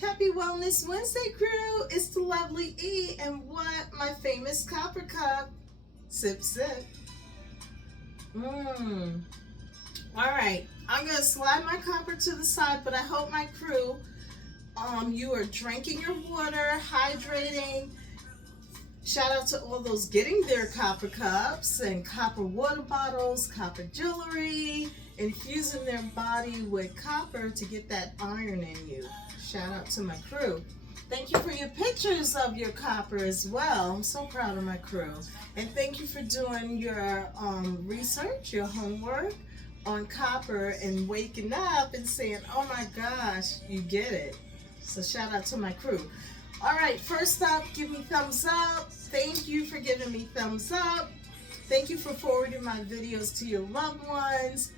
Happy Wellness Wednesday, crew. It's the lovely E, and what my famous copper cup. Sip, sip. All right, I'm gonna slide my copper to the side, but I hope my crew, you are drinking your water, hydrating. Shout out to all those getting their copper cups and copper water bottles, copper jewelry, infusing their body with copper to get that iron in you. Shout out to my crew. Thank you for your pictures of your copper as well. I'm so proud of my crew. And thank you for doing your research, your homework on copper and waking up and saying, oh my gosh, you get it. So shout out to my crew. All right, first up, give me thumbs up. Thank you for giving me thumbs up. Thank you for forwarding my videos to your loved ones.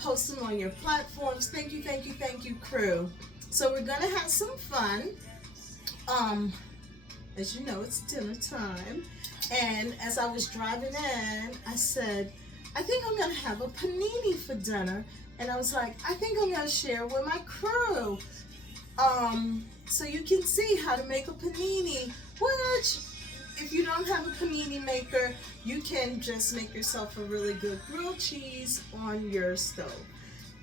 Post them on your platforms. Thank you, thank you, thank you, crew. So we're gonna have some fun. As you know, it's dinner time. And as I was driving in, I said, I think I'm gonna have a panini for dinner. And I was like, I think I'm gonna share with my crew. So you can see how to make a panini, which if you don't have a panini maker, you can just make yourself a really good grilled cheese on your stove.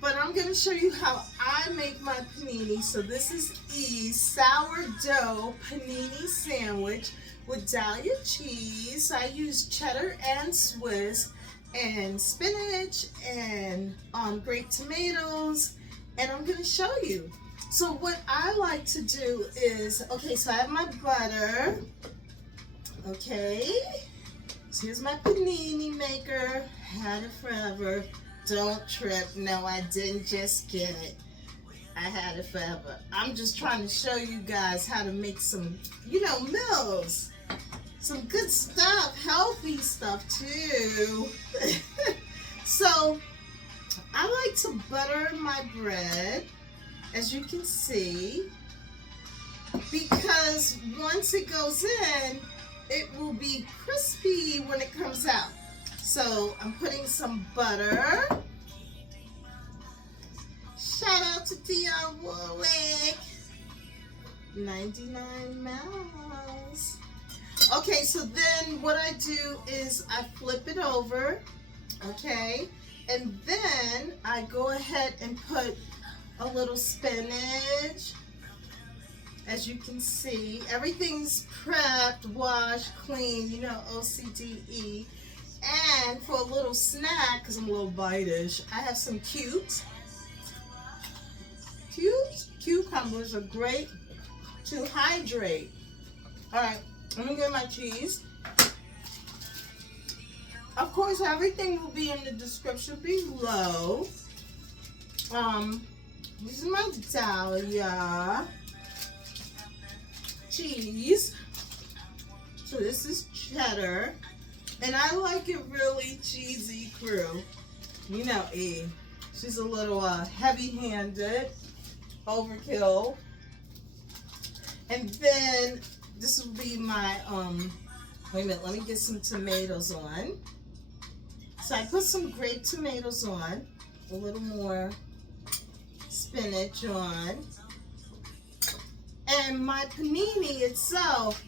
But I'm going to show you how I make my panini. So this is E's sourdough panini sandwich with Daiya cheese. I use cheddar and Swiss and spinach and grape tomatoes, and I'm going to show you. So what I like to do is, okay, so I have my butter. Okay, so here's my panini maker. Had it forever. Don't trip. No, I didn't just get it. I had it forever. I'm just trying to show you guys how to make some, meals. Some good stuff, healthy stuff too. So I like to butter my bread, as you can see, because once it goes in, it will be crispy when it comes out. So I'm putting some butter. Shout out to Dion Warwick. 99 miles. Okay, so then what I do is I flip it over, okay? And then I go ahead and put a little spinach. As you can see, everything's prepped, washed, clean, OCDE. And for a little snack, because I'm a little bite-ish, I have some Cukes. Cucumbers are great to hydrate. All right, I'm gonna get my cheese. Of course, everything will be in the description below. This is my Daiya cheese. So this is cheddar. And I like it really cheesy, crew. You know E. She's a little heavy-handed, overkill. And then this will be my, wait a minute, let me get some tomatoes on. So I put some grape tomatoes on, a little more spinach on. And my panini itself,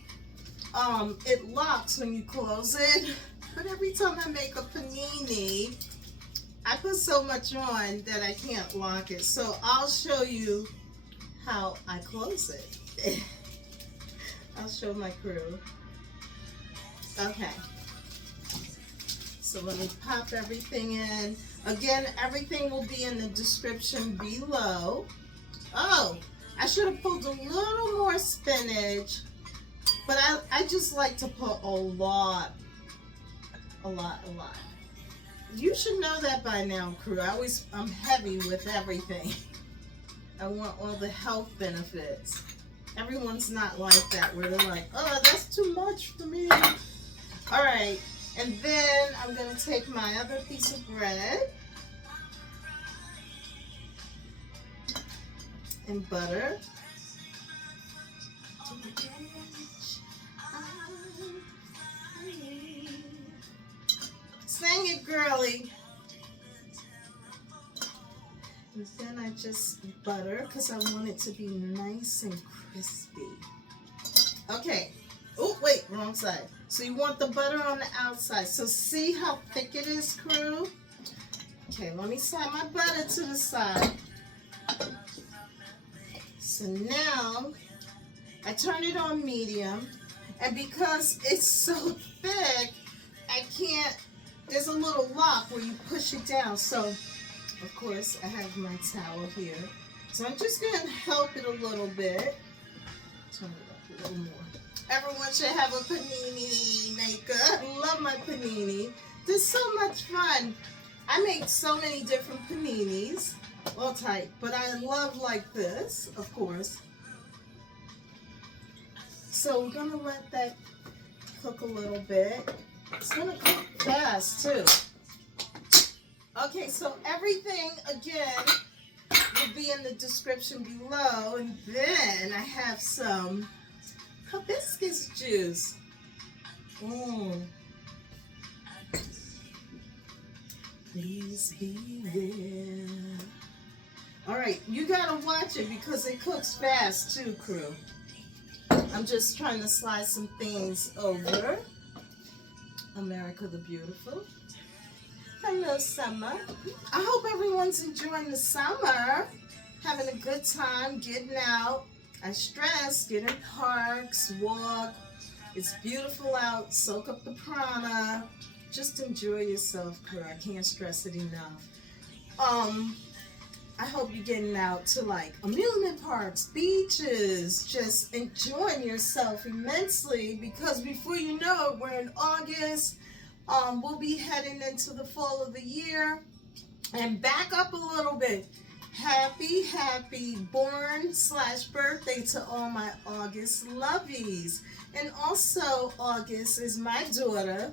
it locks when you close it, but every time I make a panini, I put so much on that I can't lock it. So I'll show you how I close it. I'll show my crew. Okay. So let me pop everything in. Again, everything will be in the description below. Oh, I should have pulled a little more spinach. But I just like to put a lot. You should know that by now, crew. I'm heavy with everything. I want all the health benefits. Everyone's not like that, where they're like, oh, that's too much for me. All right, and then I'm gonna take my other piece of bread and butter. Sing it, girly. And then I just butter because I want it to be nice and crispy. Okay. Oh, wait, wrong side. So you want the butter on the outside. So see how thick it is, crew? Okay, let me slide my butter to the side. So now I turn it on medium. And because it's so thick, I can't, there's a little lock where you push it down. So, of course, I have my towel here. So I'm just going to help it a little bit. Turn it up a little more. Everyone should have a panini maker. I love my panini. They're so much fun. I make so many different paninis, all type, but I love like this, of course. So we're gonna let that cook a little bit. It's gonna cook fast too. Okay, so everything again will be in the description below, and then I have some hibiscus juice. Please be there. All right, you gotta watch it because it cooks fast too, crew. I'm just trying to slide some things over. America the Beautiful. Hello, summer. I hope everyone's enjoying the summer, having a good time, getting out. I stress, get in parks, walk. It's beautiful out. Soak up the prana. Just enjoy yourself, crew. I can't stress it enough. I hope you're getting out to like amusement parks, beaches, just enjoying yourself immensely because before you know it, we're in August. We'll be heading into the fall of the year. And back up a little bit. Happy born/birthday to all my August lovies. And also August is my daughter,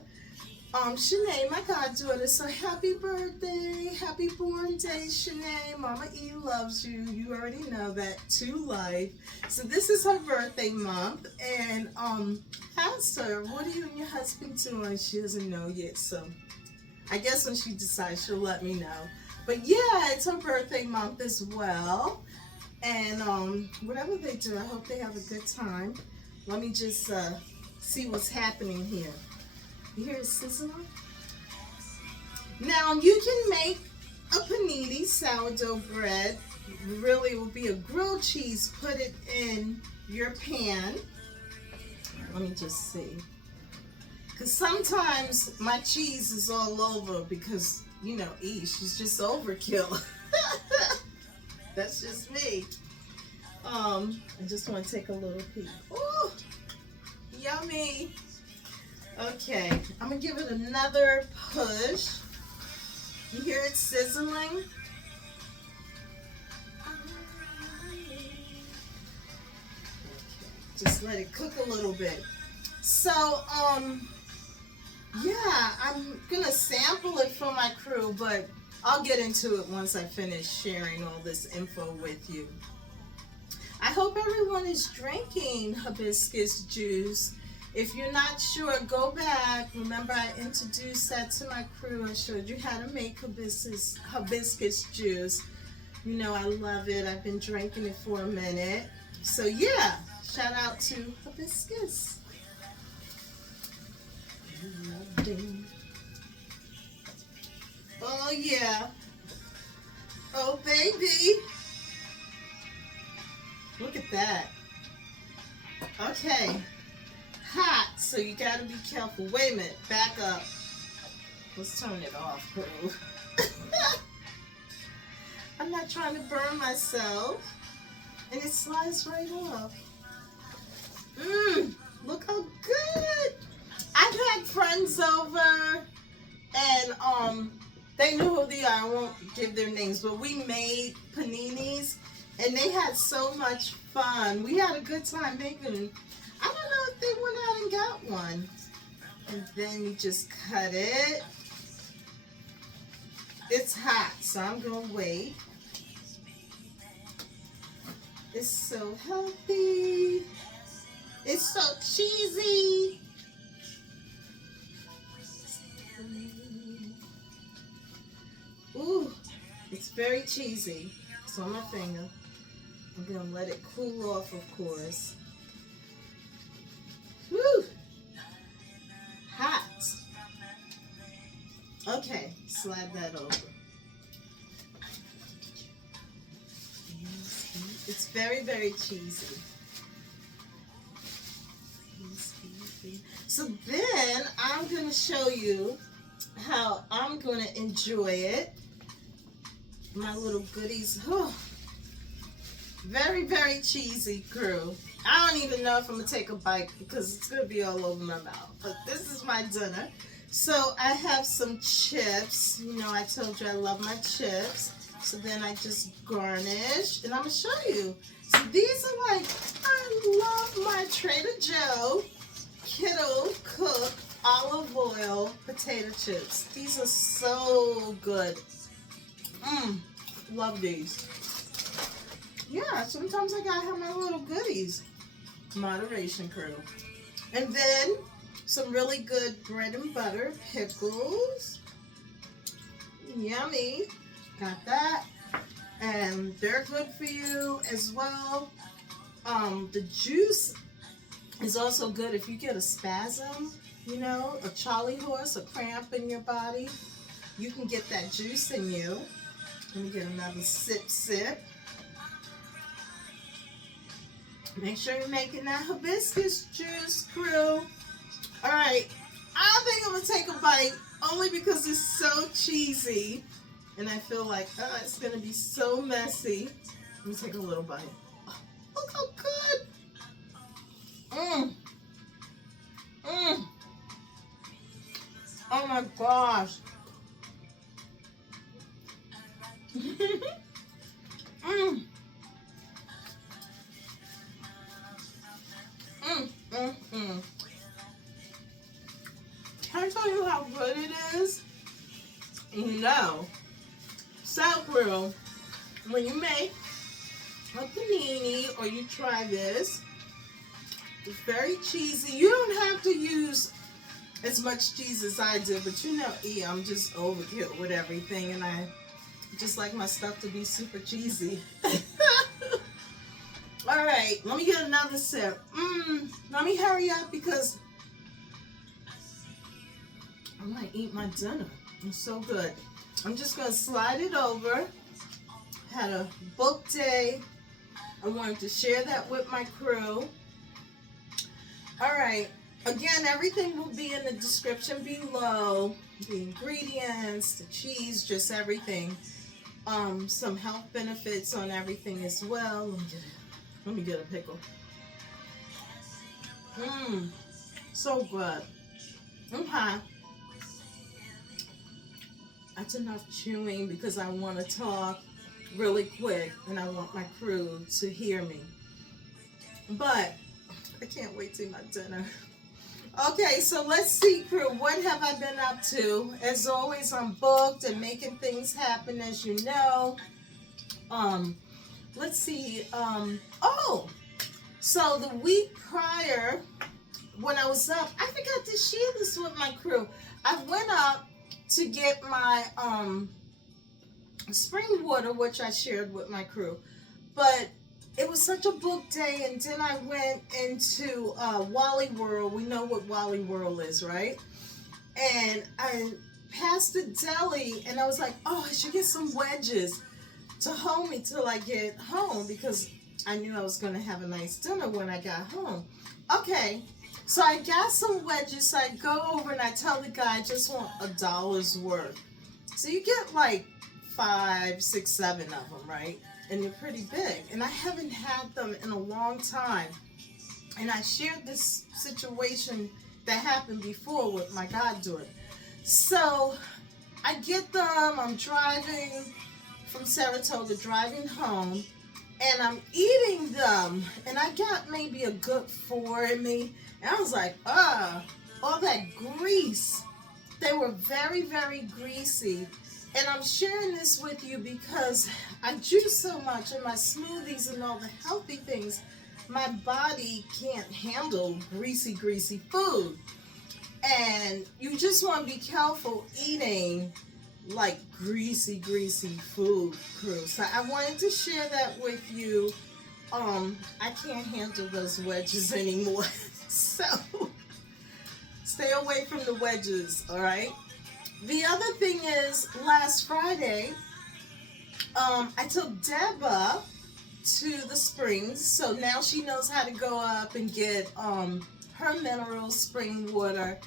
Shanae, my goddaughter. So happy birthday, happy born day, Shanae. Mama E loves you. You already know that. To life. So this is her birthday month. And asked her, what are you and your husband doing? She doesn't know yet. So I guess when she decides, she'll let me know. But yeah, it's her birthday month as well. And whatever they do, I hope they have a good time. Let me just see what's happening here. You hear it sizzling? Now you can make a panini sourdough bread. Really, it will be a grilled cheese. Put it in your pan. Let me just see. Because sometimes my cheese is all over because, you know, she's just overkill. That's just me. I just want to take a little peek. Ooh, yummy. Okay, I'm going to give it another push. You hear it sizzling? Just let it cook a little bit. So, yeah, I'm going to sample it for my crew, but I'll get into it once I finish sharing all this info with you. I hope everyone is drinking hibiscus juice. If you're not sure, go back. Remember, I introduced that to my crew. I showed you how to make hibiscus juice. You know, I love it. I've been drinking it for a minute. So, yeah, shout out to hibiscus. Oh, yeah. Oh, baby. Look at that. Okay. Hot, so you gotta be careful. Wait a minute, back up. Let's turn it off, crew. I'm not trying to burn myself. And it slides right off. Look how good. I've had friends over and they knew who they are. I won't give their names, but we made paninis and they had so much fun. We had a good time making them. I don't know if they went out and got one. And then you just cut it. It's hot, so I'm going to wait. It's so healthy. It's so cheesy. Ooh, it's very cheesy. It's on my finger. I'm gonna let it cool off, of course. Whew! Hot. Okay, slide that over. It's very, very cheesy. So then I'm going to show you how I'm going to enjoy it. My little goodies. Oh, very, very cheesy, crew. I don't even know if I'm going to take a bite because it's going to be all over my mouth. But this is my dinner. So I have some chips. You know, I told you I love my chips. So then I just garnish, and I'm going to show you. So these are like, I love my Trader Joe Kettle cooked olive oil potato chips. These are so good. Love these. Yeah, sometimes I gotta have my little goodies. Moderation, crew. And then some really good bread and butter pickles. Yummy. Got that. And they're good for you as well. The juice is also good if you get a spasm, you know, a Charlie horse, a cramp in your body. You can get that juice in you. Let me get another sip. Make sure you're making that hibiscus juice, crew. All right, I think I'm gonna take a bite only because it's so cheesy. And I feel like, it's going to be so messy. Let me take a little bite. Oh, look how good. Oh my gosh. Can I tell you how good it is? No. So, crew, when you make a panini or you try this, it's very cheesy. You don't have to use as much cheese as I do, but you know, I'm just overkill with everything, and I just like my stuff to be super cheesy. All right, let me get another sip. Let me hurry up because I'm gonna eat my dinner. It's so good. I'm just going to slide it over. Had a book day. I wanted to share that with my crew. All right. Again, everything will be in the description below. The ingredients, the cheese, just everything. Some health benefits on everything as well. Let me get a pickle. So good. Okay. That's enough chewing because I want to talk really quick and I want my crew to hear me. But I can't wait to eat my dinner. Okay, so let's see, crew. What have I been up to? As always, I'm booked and making things happen, as you know. Let's see. So the week prior, when I was up, I forgot to share this with my crew. I went up to get my spring water, which I shared with my crew, but it was such a book day, and then I went into Wally World. We know what Wally World is, right? And I passed the deli, and I was like, oh, I should get some wedges to hold me till I get home because I knew I was going to have a nice dinner when I got home. Okay. So I got some wedges, so I go over and I tell the guy I just want $1 worth. So you get like 5, 6, 7 of them, right? And they're pretty big. And I haven't had them in a long time. And I shared this situation that happened before with my goddaughter. So I get them, I'm driving from Saratoga, driving home, and I'm eating them. And I got maybe a good 4 in me. And I was like, all that grease. They were very, very greasy. And I'm sharing this with you because I juice so much in my smoothies and all the healthy things. My body can't handle greasy food. And you just want to be careful eating like greasy food crew. So I wanted to share that with you. I can't handle those wedges anymore. So stay away from the wedges, all right? The other thing is, last Friday, I took Deb up to the springs, so now she knows how to go up and get her mineral spring water,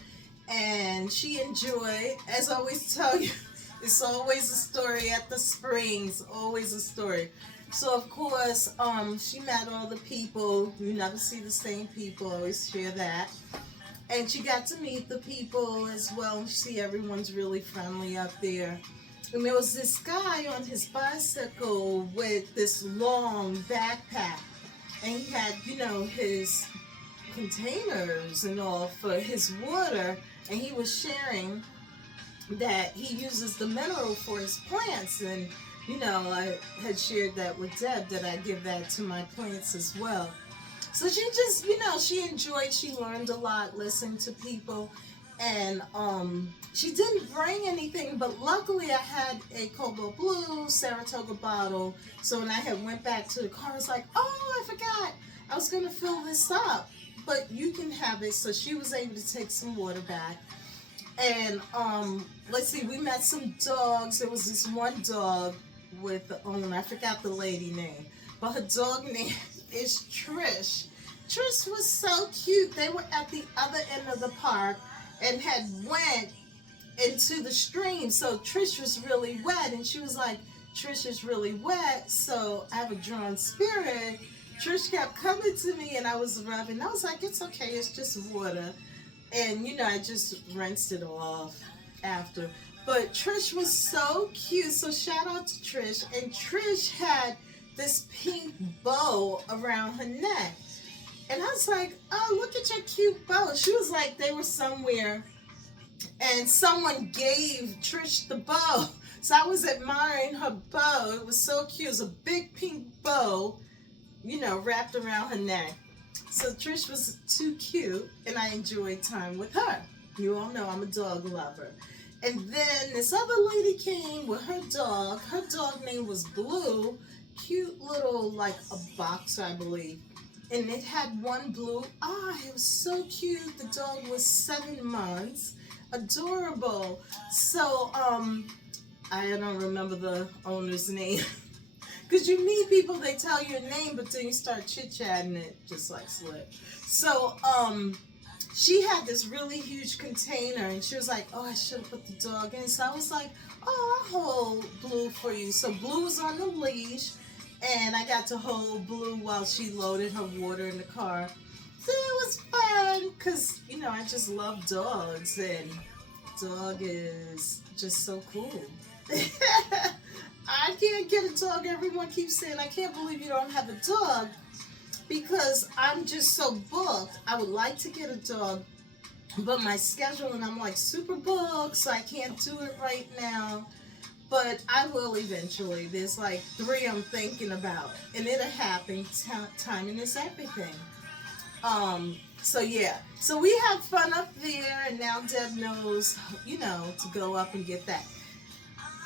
and she enjoyed. As I always tell you, it's always a story at the springs, always a story. So of course, she met all the people. You never see the same people. I always share that. And she got to meet the people as well. See, everyone's really friendly up there. And there was this guy on his bicycle with this long backpack. And he had, you know, his containers and all for his water. And he was sharing that he uses the mineral for his plants. And, you know, I had shared that with Deb, that I give that to my plants as well. So she just, you know, she enjoyed, she learned a lot, listened to people, and she didn't bring anything, but luckily I had a Cobalt Blue Saratoga bottle, so when I had went back to the car, I was like, oh, I forgot, I was going to fill this up, but you can have it. So she was able to take some water back, and let's see, we met some dogs. There was this one dog with the owner, I forgot the lady name, but her dog name is Trish. Trish was so cute. They were at the other end of the park and had went into the stream. So Trish was really wet, and she was like, Trish is really wet, so I have a drawn spirit. Trish kept coming to me, and I was rubbing. I was like, it's okay, it's just water. And, you know, I just rinsed it off after. But Trish was so cute. So shout out to Trish. And Trish had this pink bow around her neck. And I was like, oh, look at your cute bow. She was like, they were somewhere and someone gave Trish the bow. So I was admiring her bow. It was so cute. It was a big pink bow, you know, wrapped around her neck. So Trish was too cute, and I enjoyed time with her. You all know I'm a dog lover. And then this other lady came with her dog. Her dog name was Blue. Cute little, like a boxer, I believe. And it had one blue eye. It was so cute. The dog was 7 months. Adorable. So, I don't remember the owner's name. Because you meet people, they tell you a name, but then you start chit-chatting, it just like slipped. So, she had this really huge container, and she was like, oh, I should have put the dog in. So I was like, oh, I'll hold Blue for you. So Blue was on the leash, and I got to hold Blue while she loaded her water in the car. So it was fun, because, you know, I just love dogs, and dog is just so cool. I can't get a dog. Everyone keeps saying, I can't believe you don't have a dog, because I'm just so booked. I would like to get a dog, but my schedule, and I'm like super booked, so I can't do it right now. But I will eventually. There's like 3 I'm thinking about, and it'll happen. Timing is everything. So yeah, so we had fun up there, and now Deb knows, you know, to go up and get that.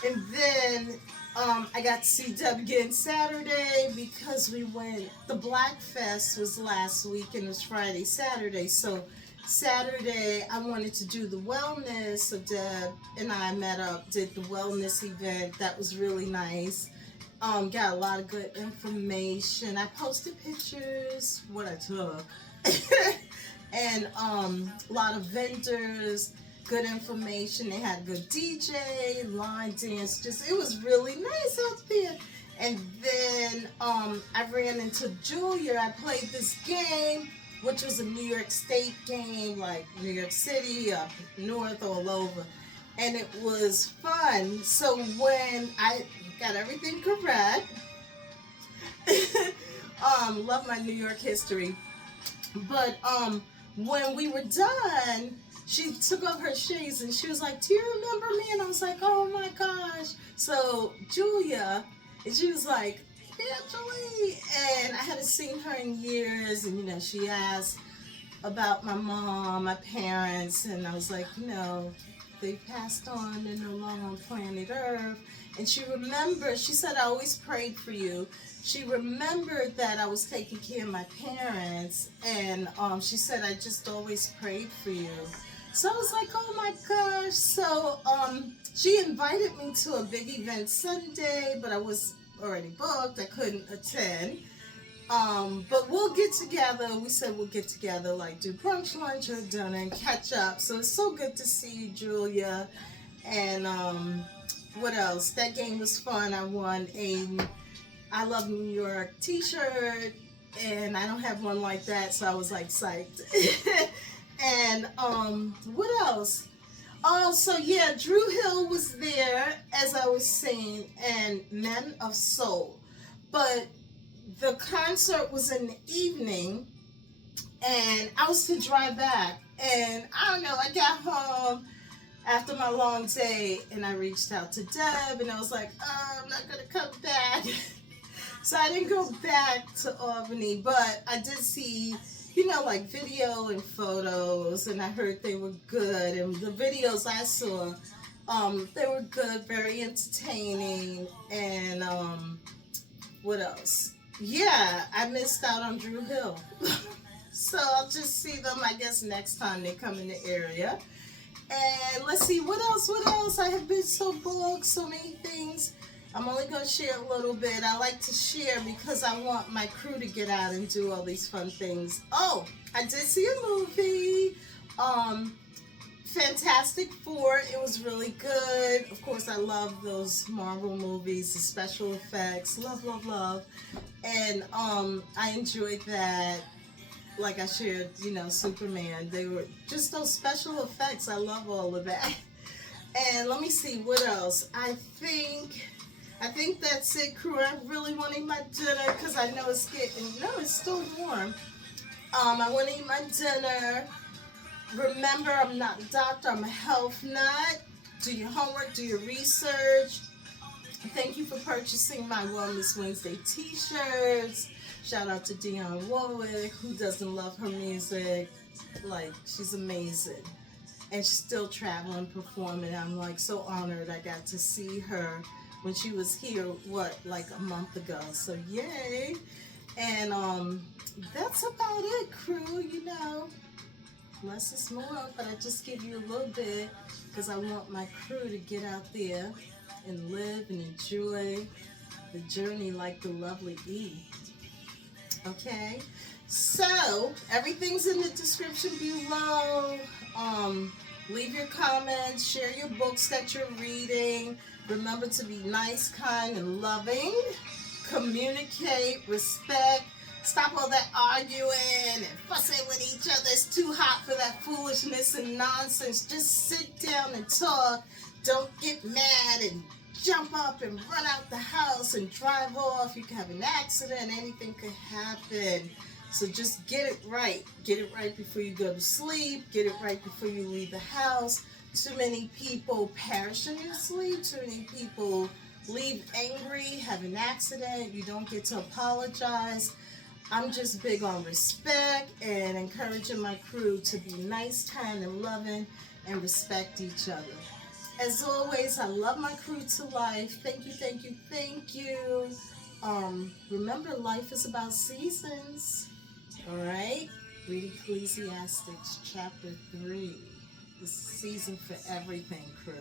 And then I got to see Deb again Saturday, because we went, the Black Fest was last week, and it was Friday, Saturday. So Saturday I wanted to do the wellness, so Deb and I met up, did the wellness event. That was really nice. Got a lot of good information. I posted pictures, what I took. And a lot of vendors, good information. They had a good DJ, line dance, just, it was really nice out there. And then I ran into Julia. I played this game, which was a New York State game, like New York City, up north, all over. And it was fun. So when I got everything correct, love my New York history. But when we were done, she took off her shades and she was like, do you remember me? And I was like, oh my gosh. So Julia, and she was like, Angeli. And I hadn't seen her in years. And, you know, she asked about my mom, my parents. And I was like, you know, They passed on. They're no longer on planet Earth. And she remembered, she said, I always prayed for you. She remembered that I was taking care of my parents. And she said, I just always prayed for you. So I was like, oh my gosh. So she invited me to a big event Sunday, but I was already booked. I couldn't attend. But we'll get together. We said we'll get together, like do brunch, lunch, or dinner and catch up. So it's so good to see you, Julia. And what else? That game was fun. I won a I Love New York t-shirt, and I don't have one like that, so I was like psyched. And what else? Oh, so yeah, Drew Hill was there, as I was saying, and Men of Soul. But the concert was in the evening, and I was to drive back. And I don't know, I got home after my long day, and I reached out to Deb, and I was like, oh, I'm not going to come back. So I didn't go back to Albany, but I did see, you know, like video and photos, and I heard they were good. And the videos I saw, they were good, very entertaining. And what else? Yeah, I missed out on Drew Hill. So I'll just see them, I guess, next time they come in the area. And let's see, what else? I have been so booked, so many things. I'm only going to share a little bit. I like to share because I want my crew to get out and do all these fun things. Oh, I did see a movie, Fantastic Four. It was really good. Of course, I love those Marvel movies, the special effects. Love, love, love. And I enjoyed that. Like I shared, you know, Superman. They were just those special effects. I love all of that. And let me see, what else? I think that's it, crew. I really want to eat my dinner because I know it's it's still warm. I want to eat my dinner. Remember, I'm not a doctor. I'm a health nut. Do your homework. Do your research. Thank you for purchasing my Wellness Wednesday t-shirts. Shout out to Dionne Warwick. Who doesn't love her music? Like, she's amazing. And she's still traveling, performing. I'm like so honored I got to see her when she was here, like a month ago. So yay. And that's about it, crew, you know. Less is more, but I just give you a little bit because I want my crew to get out there and live and enjoy the journey like the lovely E. Okay, so everything's in the description below. Leave your comments, share your books that you're reading. Remember to be nice, kind, and loving. Communicate, respect. Stop all that arguing and fussing with each other. It's too hot for that foolishness and nonsense. Just sit down and talk. Don't get mad and jump up and run out the house and drive off. You can have an accident. Anything could happen. So just get it right. Get it right before you go to sleep. Get it right before you leave the house. Too many people perish in their sleep. Too many people leave angry, have an accident. You don't get to apologize. I'm just big on respect and encouraging my crew to be nice, kind, and loving and respect each other. As always, I love my crew to life. Thank you, thank you, thank you. Remember, life is about seasons. All right? Read Ecclesiastes chapter 3. The season for everything, crew.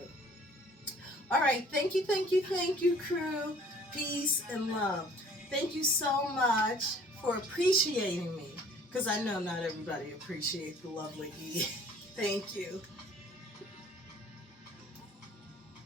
All right. Thank you, thank you, thank you, crew. Peace and love. Thank you so much for appreciating me, because I know not everybody appreciates the lovely E. Thank you.